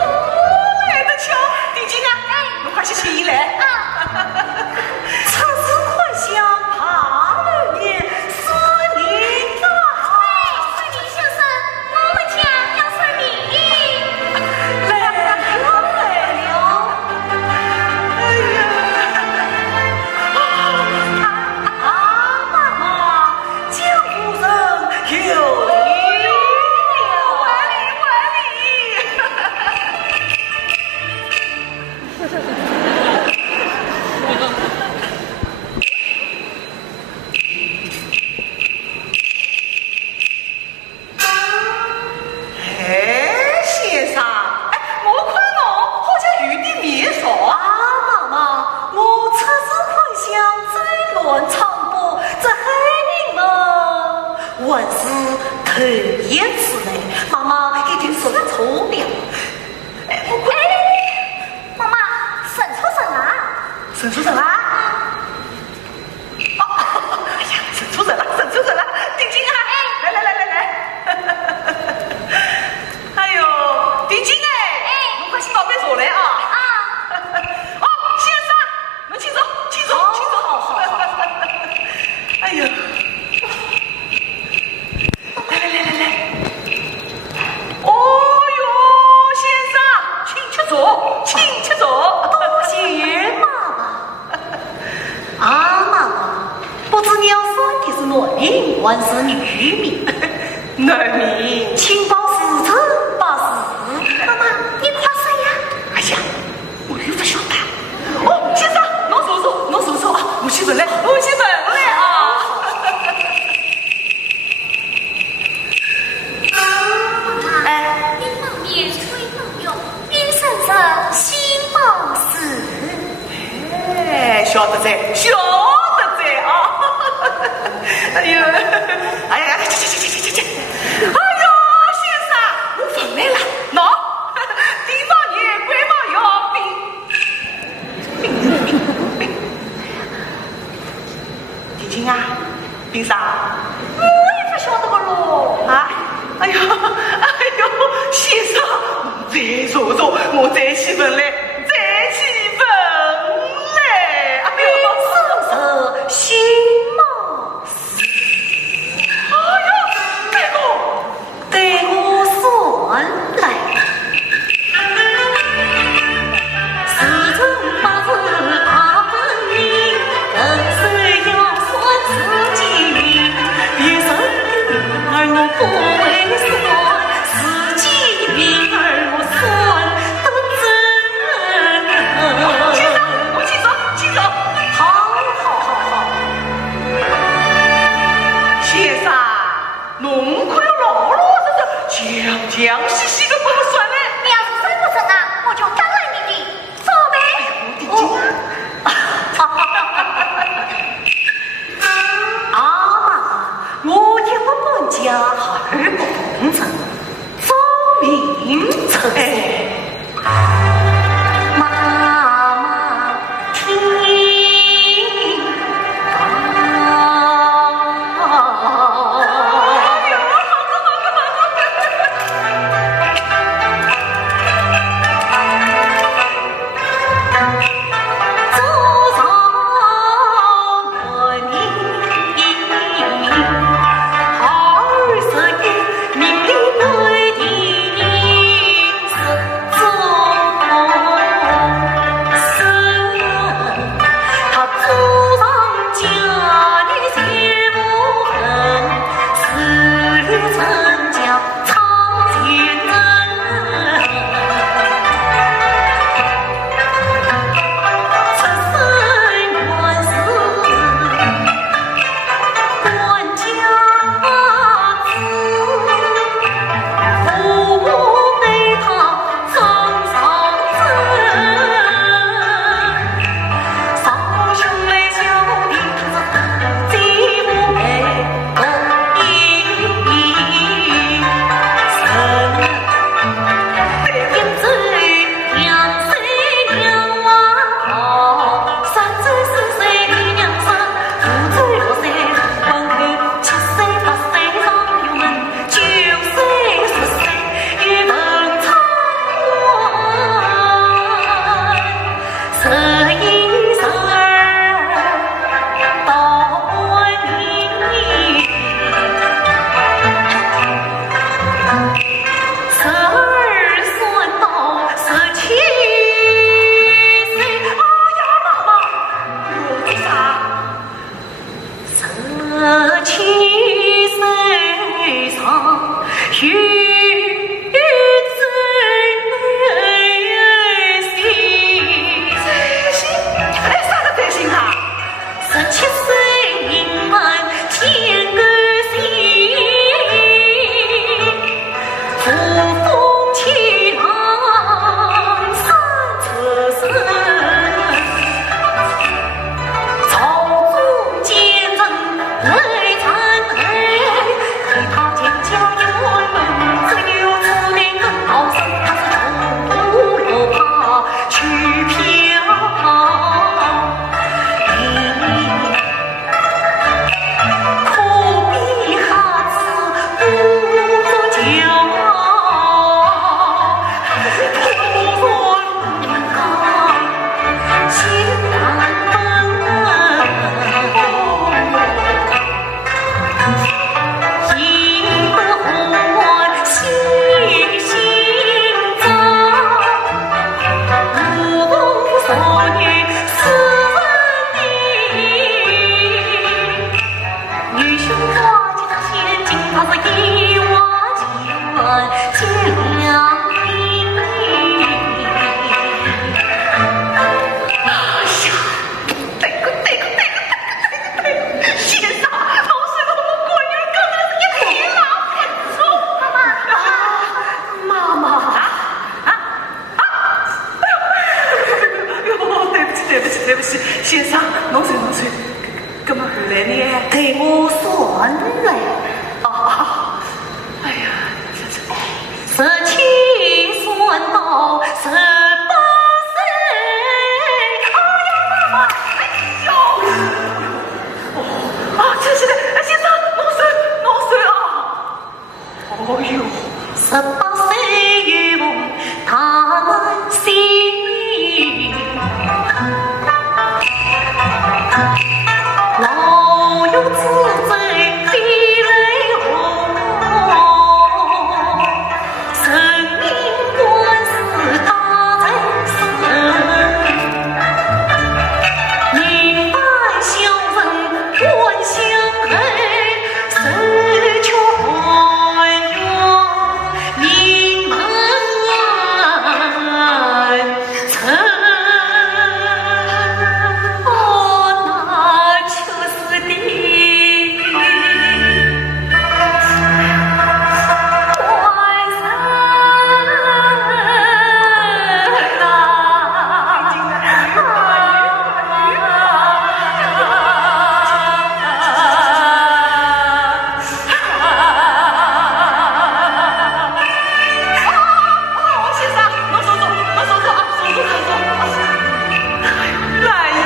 哦生出人啦！哦，哎呀，生出人了，生出人了！丁金啊，来来来来来！哎呦，丁金哎，侬快先到边坐来啊！哦，先生，侬请坐，请坐，请坐。好。哎呦，来。哦哟，先生，请吃坐，请吃坐。多谢妈妈。啊，妈妈，不知你要说的是男名还是女名？男名，请报时辰，报时。妈妈，你快说呀！哎呀，我又不晓得。哦，先生，侬坐啊，我先问来啊。哎，你满面吹梦哟，你身上新报事。哎，晓得在啊！哎呦，哎呀，去！哎呦，先生，我回来了，喏，地方爷龟毛要冰。丁金啊，冰啥？我也不晓得个咯啊！哎呦，先生，再坐，我再去问来。哎呦，身上新报事。哎呦，对我算来，时辰八字八分明，人生要算自己命。别人的命儿我不会算，自己的命儿我算得准。先生，我请走。好。先生，侬快要老实，详细的跟我算来。你要是算不准啊，我就当了你的，走呗。我也不管家二不公正，早明成妈妈听对不起，先生，弄水，干嘛回来呢？给我算来。啊，哎呀，17算到18岁，哎呀妈妈，哎呦，哦，真是的，先生，弄水啊！哦呦18岁与我谈心，老有自在飞来红，生命官司大在身，明白相逢关相恨，谁劝冤名门城。那就是的关山先生，弄手走啊，来也。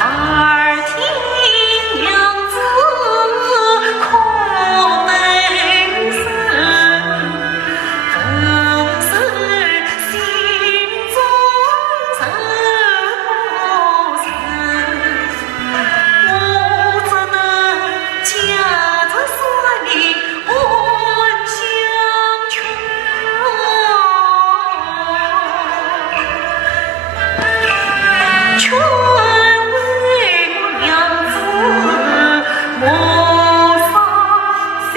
耳听娘子哭悲声，更是心中愁深。我怎能夹着酸里暗相劝？劝为娘子莫伤心。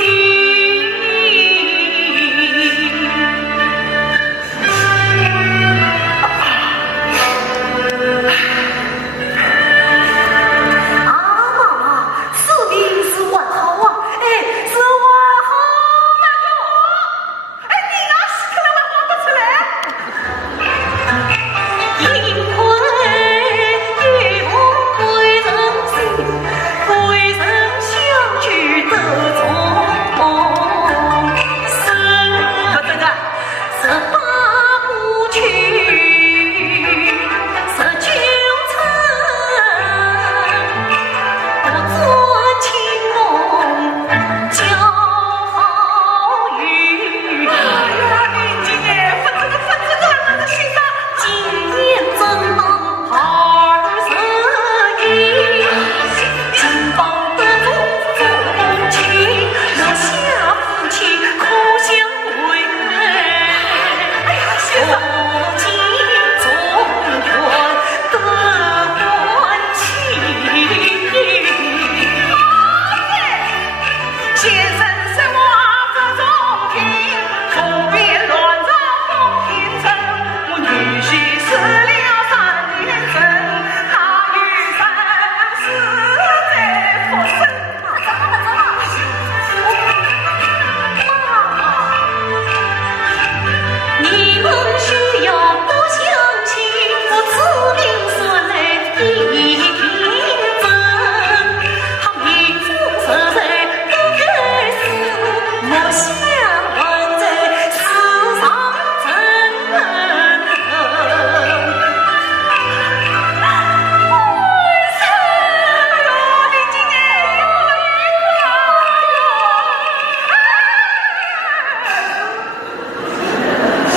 啊妈妈，此病是完好啊，是完好嘛哟，你那是可能会画不出来。因为贵人心，贵人相聚得终身。真的。 18不去19成，我做情梦交好运。哎呀，你今年分这个，那个先生。今年正当21，金榜得中夫妻，留下夫妻苦相为。哎呀，先生。我今中原得欢喜。先生是我的中庭，土边乱草风平城。我女婿死了3年整，他与三死在佛身。你们需要不相信，我此病算来一定真。他命中设在不该死，莫想还在世上真。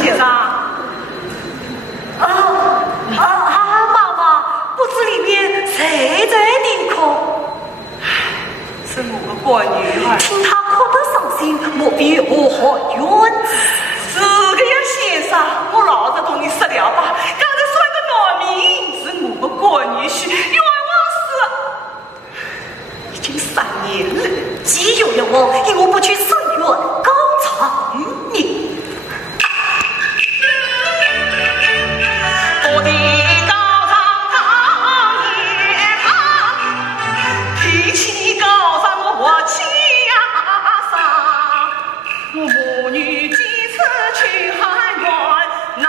先生。妈妈，不知里面谁在顶哭？是我的乖女儿。听他哭得伤心，莫比我好冤子。是个呀，先生，我老实同你说了吧，刚才说一个农民是我的乖女婿，冤枉死，已经3年了。既有冤枉，因我不去深渊高长你。我的高堂堂也堂，脾气高尚我气呀上。我母女几次去喊冤，男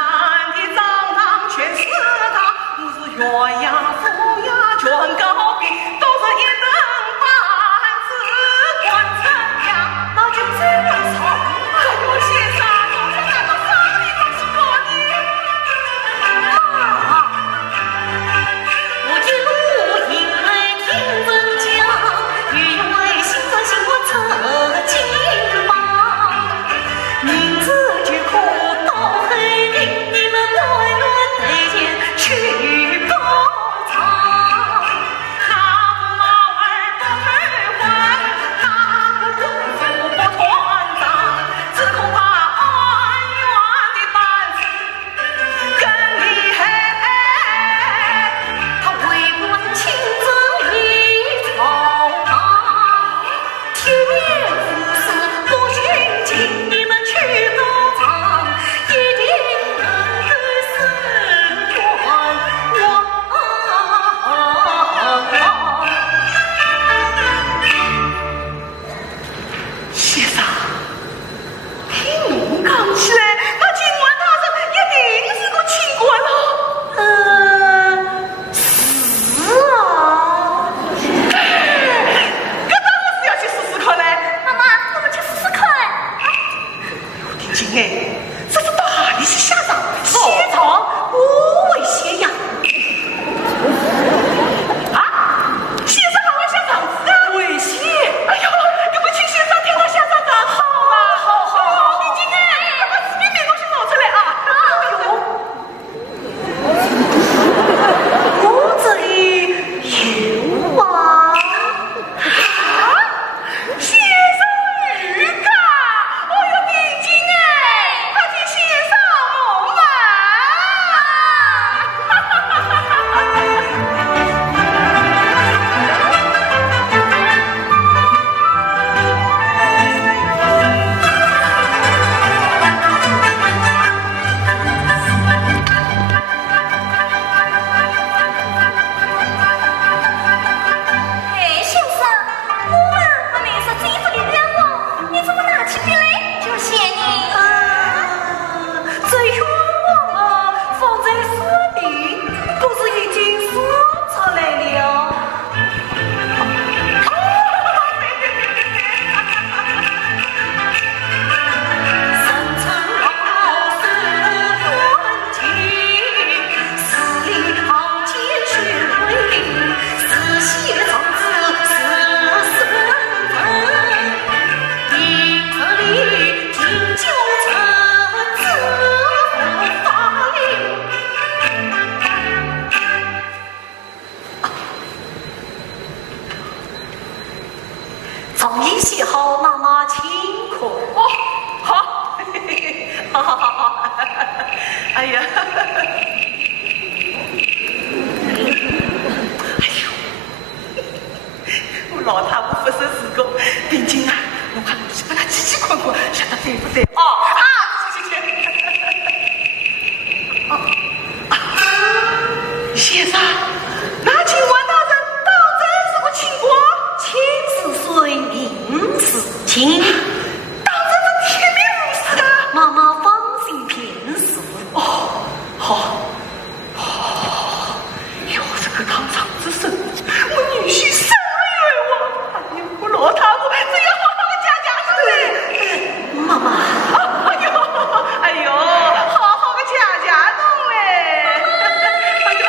的张堂全是他，我是鸳鸯夫先生，那请问当真是个情况？情是水，命是情。当真是天命如此啊！妈妈放心便是。哦，好。有这个堂堂之身，我女婿受了冤枉。哎呦，我老太婆，这要好好的讲讲是不是？妈妈。哎呦，好好的讲讲弄嘞。哎呦，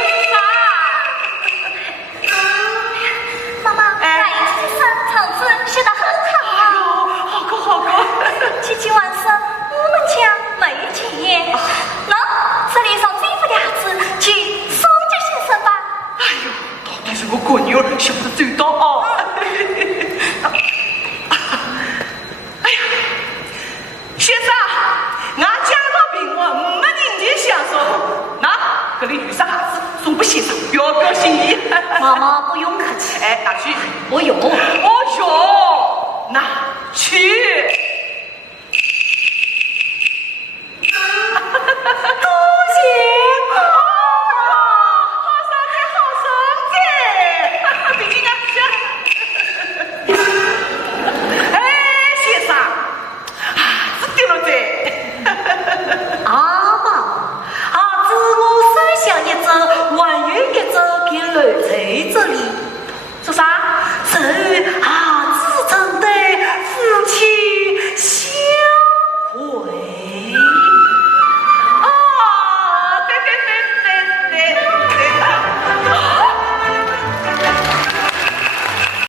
妈妈，那一次场子写得很好啊。好个好个。今晚上我们家没钱，那这里上这副俩子去送给先生吧。哎呦，到底是我闺女儿想得最到啊！哎呀，先生，俺家到平稳，没人间享受。那这里有啥子送给先生，表表心意。妈妈不用客气。哎，拿去。我有。哦哟，拿去。